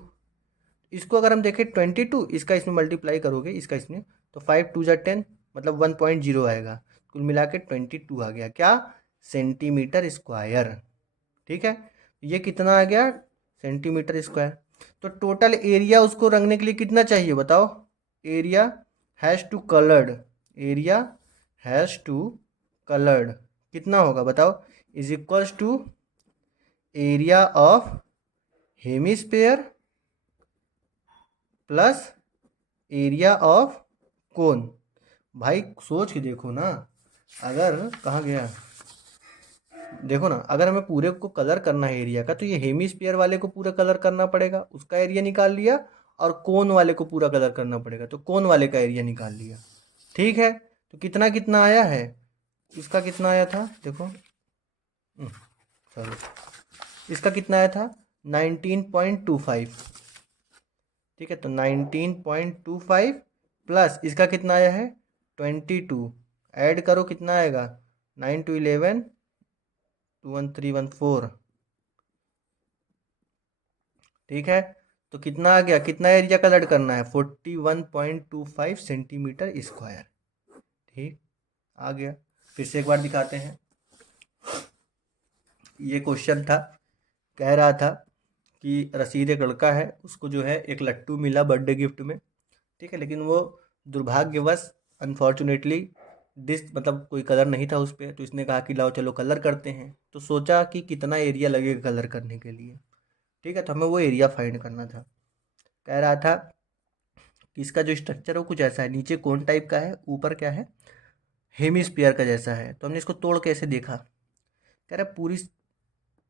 इसको अगर हम देखें 22 इसका इसमें मल्टीप्लाई करोगे इसका इसमें, तो 5 2 जा 10 मतलब 1.0 आएगा, कुल मिला के 22 आ गया क्या, सेंटीमीटर स्क्वायर, ठीक है। ये कितना आ गया सेंटीमीटर स्क्वायर। तो टोटल एरिया उसको रंगने के लिए कितना चाहिए बताओ, area has to coloured, area has to coloured कितना होगा बताओ, is equals to area of hemisphere plus area of cone. भाई सोच के देखो ना, अगर कहाँ गया, देखो ना, अगर हमें पूरे को कलर करना है एरिया का, तो ये हेमिस्फीयर वाले को पूरा कलर करना पड़ेगा, उसका एरिया निकाल लिया, और कोन वाले को पूरा कलर करना पड़ेगा, तो कोन वाले का एरिया निकाल लिया, ठीक है। तो कितना कितना आया है, इसका कितना आया था देखो, सॉरी इसका कितना आया था 19.25, ठीक है। तो 19.25 प्लस इसका कितना आया है 22, ऐड करो कितना आएगा 9 2 11 2 1 3 1 4, ठीक है। तो कितना आ गया, कितना एरिया कलर करना है 41.25 सेंटीमीटर स्क्वायर, ठीक आ गया। फिर से एक बार दिखाते हैं, ये क्वेश्चन था, कह रहा था कि रसीद एक लड़का है, उसको जो है एक लट्टू मिला बर्थडे गिफ्ट में, ठीक है, लेकिन वो दुर्भाग्यवश अनफॉर्चुनेटली मतलब कोई कलर नहीं था उस पर, तो इसने कहा कि लाओ चलो कलर करते हैं। तो सोचा कि कितना एरिया लगेगा कलर करने के लिए, ठीक है। तो हमें वो एरिया फाइंड करना था। कह रहा था कि इसका जो स्ट्रक्चर है वो कुछ ऐसा है, नीचे कोन टाइप का है, ऊपर क्या है हेमिस्फीयर का जैसा है। तो हमने इसको तोड़ कैसे देखा, कह रहा पूरी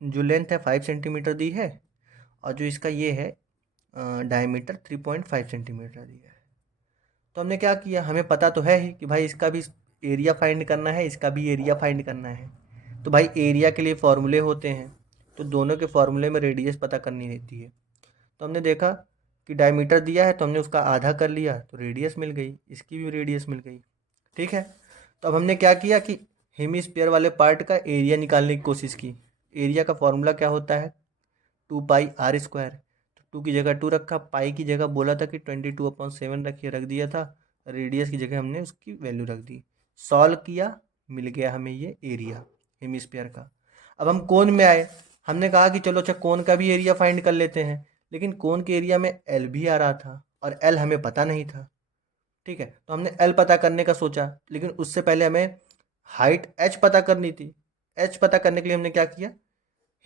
जो लेंथ है 5 सेंटीमीटर दी है, और जो इसका ये है डायमीटर 3.5 सेंटीमीटर दिया है। तो हमने क्या किया, हमें पता तो है ही कि भाई इसका भी एरिया फाइंड करना है, इसका भी एरिया फाइंड करना है। तो भाई एरिया के लिए फॉर्मूले होते हैं, तो दोनों के फॉर्मूले में रेडियस पता करनी रहती है। तो हमने देखा कि डायमीटर दिया है, तो हमने उसका आधा कर लिया, तो रेडियस मिल गई, इसकी भी रेडियस मिल गई, ठीक है। तो अब हमने क्या किया कि हेमिस्फीयर वाले पार्ट का एरिया निकालने की कोशिश की। एरिया का फॉर्मूला क्या होता है 2πr², तो 2 की जगह 2 रखा, पाई की जगह बोला था कि 22/7 रखिए, रख दिया था, रेडियस की जगह हमने उसकी वैल्यू रख दी, सॉल्व किया, मिल गया हमें ये एरिया हेमिस्फीयर का। अब हम कोन में आए, हमने कहा कि चलो अच्छा कोन का भी एरिया फाइंड कर लेते हैं, लेकिन कोन के एरिया में एल भी आ रहा था, और एल हमें पता नहीं था, ठीक है। तो हमने एल पता करने का सोचा, लेकिन उससे पहले हमें हाइट एच पता करनी थी। एच पता करने के लिए हमने क्या किया,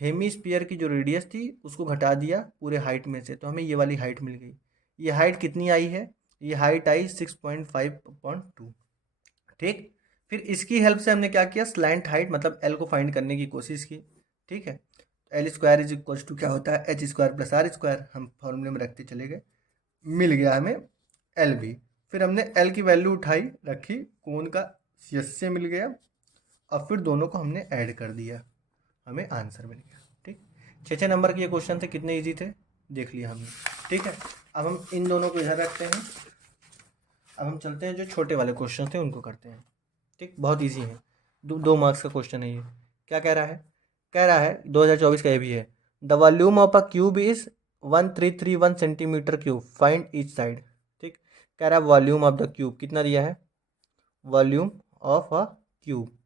हेमीस्फीयर की जो रेडियस थी उसको घटा दिया पूरे हाइट में से, तो हमें ये वाली हाइट मिल गई। ये हाइट कितनी आई है, ये हाइट आई 6.5/2। ठीक, फिर इसकी हेल्प से हमने क्या किया, स्लैंट हाइट मतलब एल को फाइंड करने की कोशिश की। ठीक है, L square is equal to क्या होता है, H square plus R square, हम फॉर्मूले में रखते चले गए, मिल गया हमें एल भी। फिर हमने एल की वैल्यू उठाई रखी, कोण का यस से मिल गया, और फिर दोनों को हमने ऐड कर दिया, हमें आंसर मिल गया। ठीक, 6 नंबर के ये क्वेश्चन थे, कितने इजी थे देख लिया हमने। ठीक है, अब हम इन दोनों को इधर रखते हैं, अब हम चलते हैं जो छोटे वाले क्वेश्चन थे उनको करते हैं। ठीक, बहुत इजी है, 2 मार्क्स का क्वेश्चन है ये। क्या कह रहा है, कह रहा है 2024 का ये भी है, the volume of a cube is 1331 centimetre cube, find each side. ठीक, कह रहा है वॉल्यूम ऑफ द क्यूब कितना दिया है, वॉल्यूम ऑफ अ क्यूब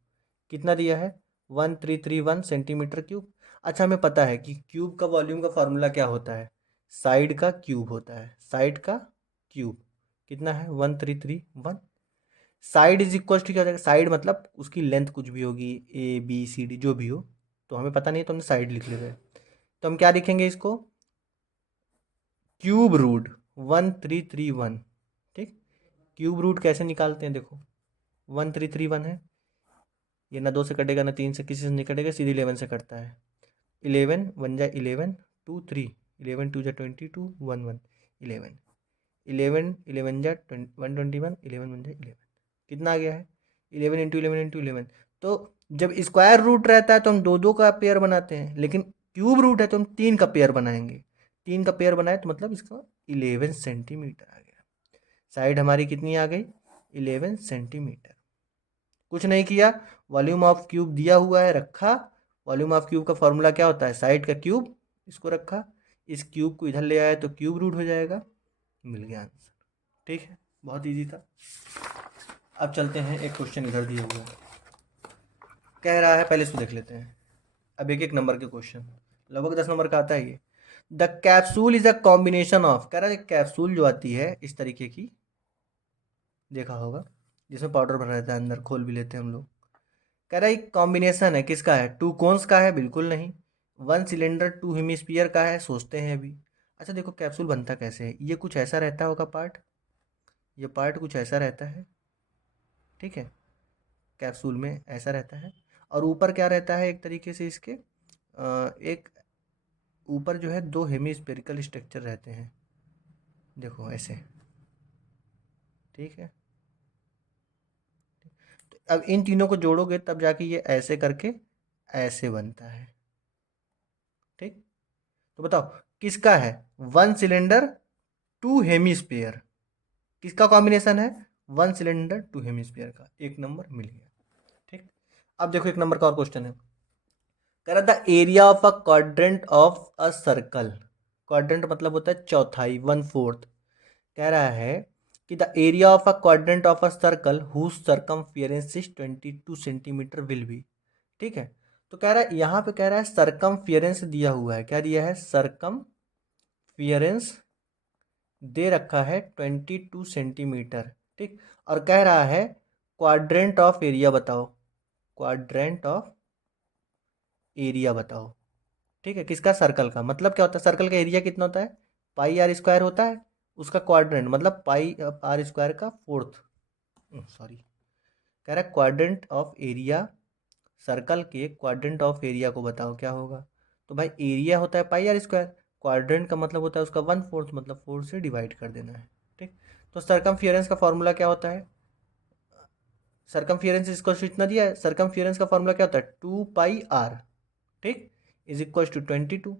कितना दिया है, 1331 सेंटीमीटर क्यूब। अच्छा, हमें पता है कि क्यूब का वॉल्यूम का फॉर्मूला क्या होता है, साइड का क्यूब होता है, साइड का क्यूब कितना है 1331। साइड इज इक्वल टू क्या हो जाएगा, साइड मतलब उसकी लेंथ कुछ भी होगी, ए बी सी डी जो भी हो, तो हमें पता नहीं है तो हमने साइड लिख लेते हैं। तो हम क्या लिखेंगे इसको, क्यूब रूट 1331। ठीक, क्यूब रूट कैसे निकालते हैं, देखो 1331 है, ये ना 2 से कटेगा ना 3 से, किसी से नहीं कटेगा, सीधे 11 से कटता है। 11 1 जा 11 2 3, 11 2 जा 22 1 1 11, 11 11 जा 121, 11 1 जा 11, कितना आ गया है 11 इंटू 11 इंटू 11। तो जब स्क्वायर रूट रहता है तो हम 2 2 का पेयर बनाते हैं, लेकिन क्यूब रूट है तो हम 3 का पेयर बनाएंगे। 3 का पेयर बनाए तो मतलब इसका 11 सेंटीमीटर आ गया, साइड हमारी कितनी आ गई 11 सेंटीमीटर। कुछ नहीं किया, वॉल्यूम ऑफ क्यूब दिया हुआ है रखा, वॉल्यूम ऑफ क्यूब का फॉर्मूला क्या होता है, साइड का क्यूब, इसको रखा, इस क्यूब को इधर ले आया तो क्यूब रूट हो जाएगा, मिल गया आंसर। ठीक है, बहुत इजी था। अब चलते हैं, एक क्वेश्चन इधर दिया हुआ है, कह रहा है, पहले इसको देख लेते हैं। अब एक एक नंबर के क्वेश्चन, लगभग 10 नंबर का आता है ये। The capsule is a combination of, कह रहा है कैप्सूल जो आती है इस तरीके की, देखा होगा, जिसमें पाउडर भरा रहता है अंदर, खोल भी लेते हैं हम लोग। कह रहा है एक कॉम्बिनेशन है, किसका है, 2 कोन्स का है, बिल्कुल नहीं। 1 सिलेंडर 2 हेमिस्फीयर का है, सोचते हैं अभी। अच्छा देखो कैप्सूल बनता कैसे है, ये कुछ ऐसा रहता होगा पार्ट, ये पार्ट कुछ ऐसा रहता है। ठीक है, कैप्सूल में ऐसा रहता है, और ऊपर क्या रहता है, एक तरीके से इसके एक ऊपर जो है 2 हेमिस्फेरिकल स्ट्रक्चर रहते हैं, देखो ऐसे। ठीक है, तो अब इन तीनों को जोड़ोगे तब जाके ये ऐसे करके ऐसे बनता है। ठीक, तो बताओ किसका है, 1 सिलेंडर 2 हेमिस्फीयर, किसका कॉम्बिनेशन है, 1 सिलेंडर 2 हेमिस्फीयर का। एक नंबर मिल गया। ठीक, अब देखो एक नंबर का और क्वेश्चन है, कह रहा the area of a quadrant of a circle, quadrant मतलब होता है चौथाई, 1/4। कह रहा है कि the area of a quadrant of a circle whose circumference is 22 centimetre will be. ठीक है, तो कह रहा है यहाँ पे, कह रहा है सर्कमफियरेंस दिया हुआ है, क्या दिया है, सर्कमफियरेंस दे रखा है 22 सेंटीमीटर। ठीक, और कह रहा है क्वाड्रेंट ऑफ एरिया बताओ, क्वाड्रेंट ऑफ एरिया बताओ। ठीक है, किसका, सर्कल का, मतलब क्या होता है, सर्कल का एरिया कितना होता है, पाई आर स्क्वायर होता है, उसका क्वाड्रेंट मतलब पाई आर स्क्वायर का फोर्थ, सॉरी, कह रहा है क्वाड्रेंट ऑफ एरिया, सर्कल के क्वाड्रेंट ऑफ एरिया को बताओ क्या होगा। तो भाई एरिया होता है पाई आर स्क्वायर, क्वाड्रेंट का मतलब होता है उसका 1/4, मतलब 4 से डिवाइड कर देना है। ठीक, तो सर्कमफियरेंस का फॉर्मूला क्या होता है, सर्कमफियरेंस इसको इतना दिया है, सर्कमफियरेंस का फॉर्मूला क्या होता है, 2 पाई आर, ठीक, इज इक्वल टू 22।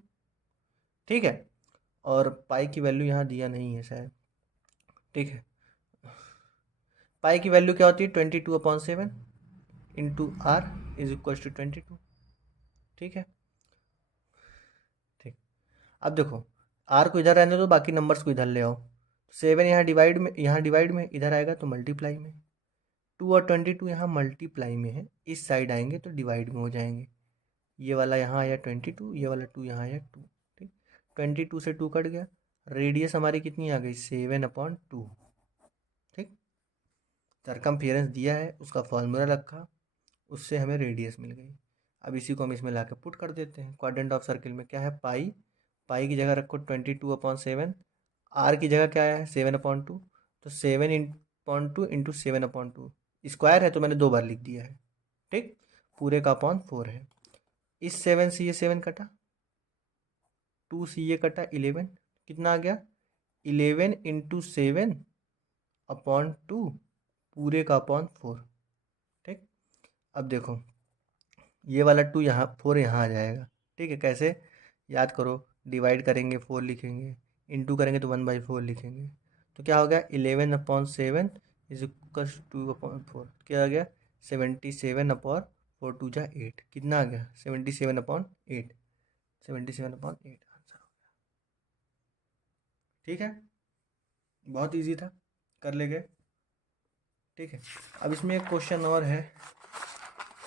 ठीक है, और पाई की वैल्यू यहाँ दिया नहीं है शायद। ठीक है, पाई की वैल्यू क्या होती है, 22/7 into R is equal to 22। ठीक है, ठीक, अब देखो आर को इधर रहने दो, बाकी नंबर्स को इधर ले आओ। 7 यहाँ डिवाइड में, यहाँ डिवाइड में, इधर आएगा तो मल्टीप्लाई में। 2 और 22 यहाँ मल्टीप्लाई में है, इस साइड आएंगे तो डिवाइड में हो जाएंगे। ये वाला यहाँ आया 22, ये वाला 2 यहाँ आया 2। ठीक, 22 से 2 कट गया, रेडियस हमारी कितनी आ गई, 7/2। ठीक, सर्कमफियरेंस दिया है, उसका फॉर्मूला रखा, उससे हमें रेडियस मिल गई। अब इसी को हम इसमें ला के पुट कर देते हैं। क्वाड्रेंट ऑफ सर्किल में क्या है, पाई, पाई की जगह रखो 22/7, आर की जगह क्या है 7/2, तो 7/2 इंटू 7/2, स्क्वायर है तो मैंने 2 बार लिख दिया है, ठीक। पूरे का अपॉन 4 है। इस 7 से ये 7 कटा, 2 से ये कटा 11, कितना आ गया 11 इंटू 7/2 पूरे का अपॉन 4, ठीक। अब देखो ये वाला 2 यहाँ 4 यहाँ आ जाएगा, ठीक है। कैसे याद करो, डिवाइड करेंगे 4 लिखेंगे, इंटू करेंगे तो 1/4 लिखेंगे, तो क्या हो गया 11/7 इज इक्वल 2/4, क्या आ गया 77/4, 2 जा 8, कितना आ गया 77/8, 77/8 आंसर हो गया, ठीक है। बहुत इजी था, कर ले गए, ठीक है। अब इसमें एक क्वेश्चन और है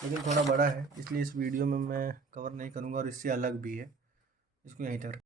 लेकिन थोड़ा बड़ा है, इसलिए इस वीडियो में मैं कवर नहीं करूँगा और इससे अलग भी है, इसको यहीं तक